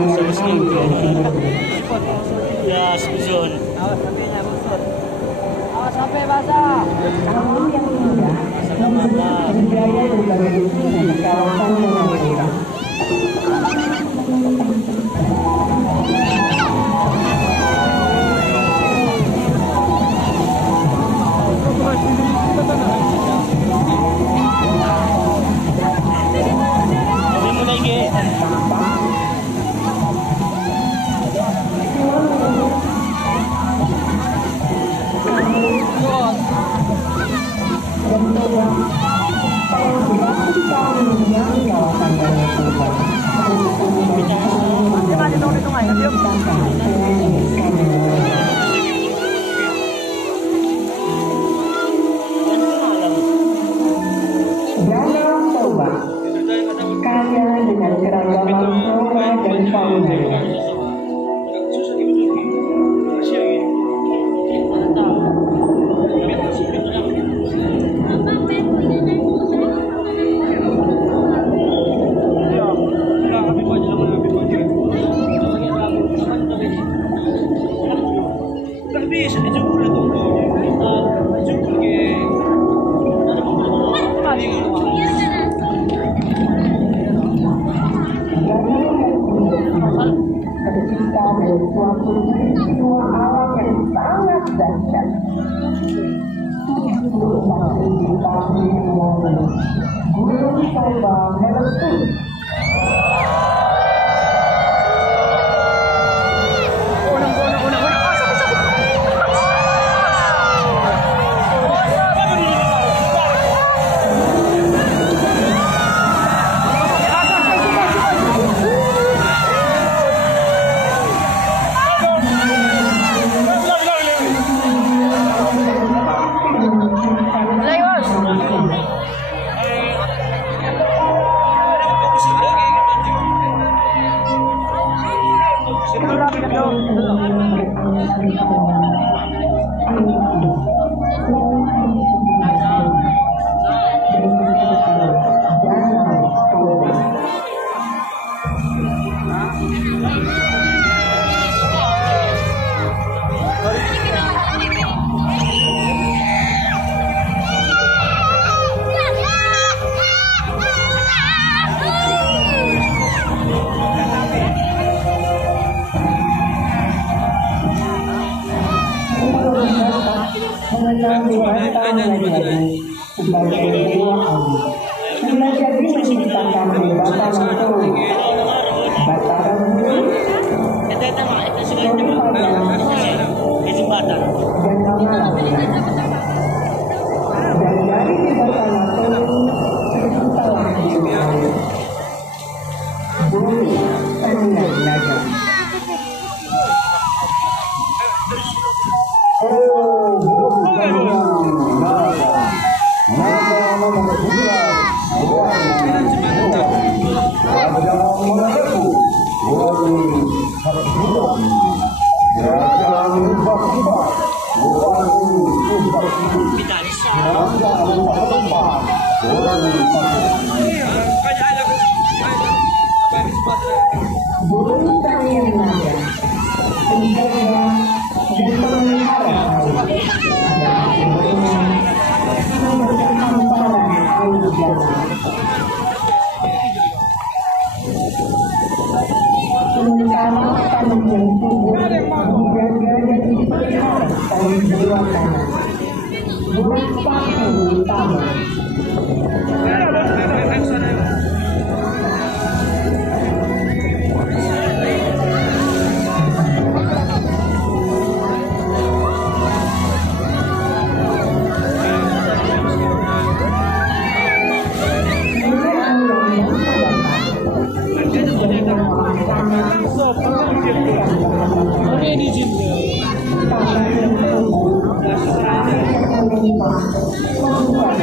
Ya, susun. Awas sapinya busur. Awas sampai basah. Tahun yang indah berjaya berbagai di kawasan Manapura. Danau Toba kaya dengan keragaman flora dan fauna. Tercipta dari suatu peristiwa alam yang sangat dahsyat. Gunung Toba meletus. Mengenali batang lagi sebagai dewa alam. Belajar ini menciptakan Bataran Toba, Bataran Toba, dan Mamalang. Dan dari Bataran Toba terciptalah bumi tenang naga. Burung terakhir naga menjaga dan memelihara membersihkan hamparan air jalan. Sementara tanah yang subur dijaga dan dipelihara oleh jiwa tanah berupa kayu utama. Membuat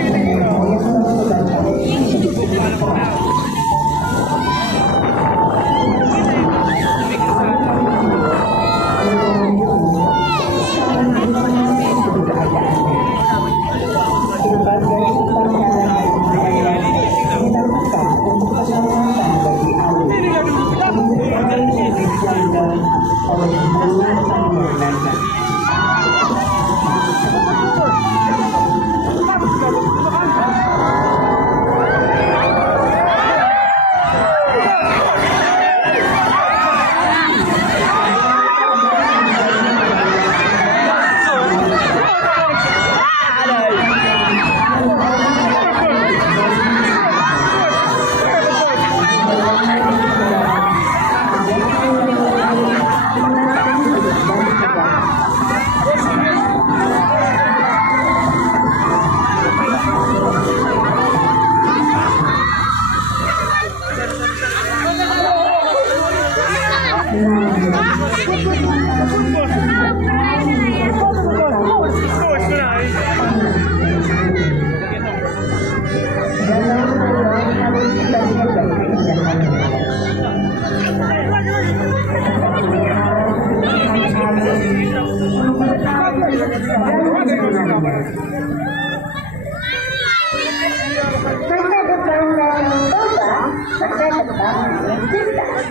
Anda mencoba masa depan yang cerdas.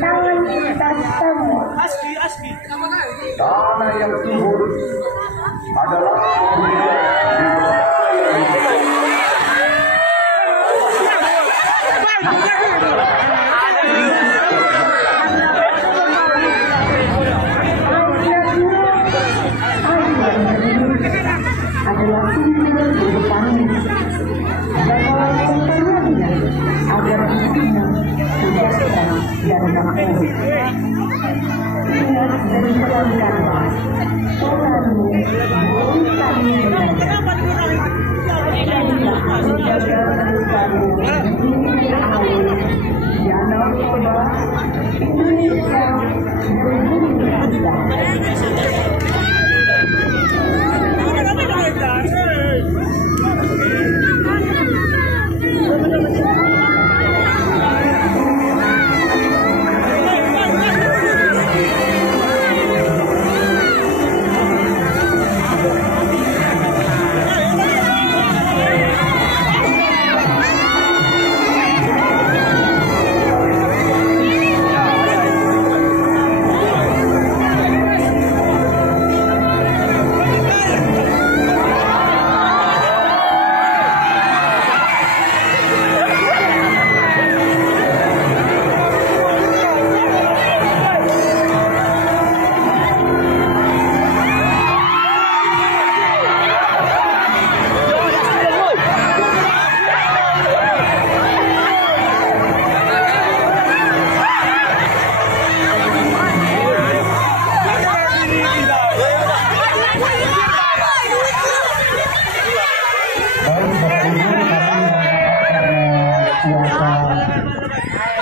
Tangan kita semua. Tanah yang subur adalah adalah kunci kehidupannya. Bakalan pertamanya agar hidupnya sejahtera dan makmur. Ingat dan jalankanlah selalu berikan dengan jadilah menjaga kamu di awal. Jangan lupa Indonesia berbumi indah.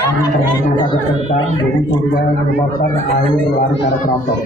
Angin terjadi pada tentang jadi sehingga menyebabkan air lari ke arah penonton.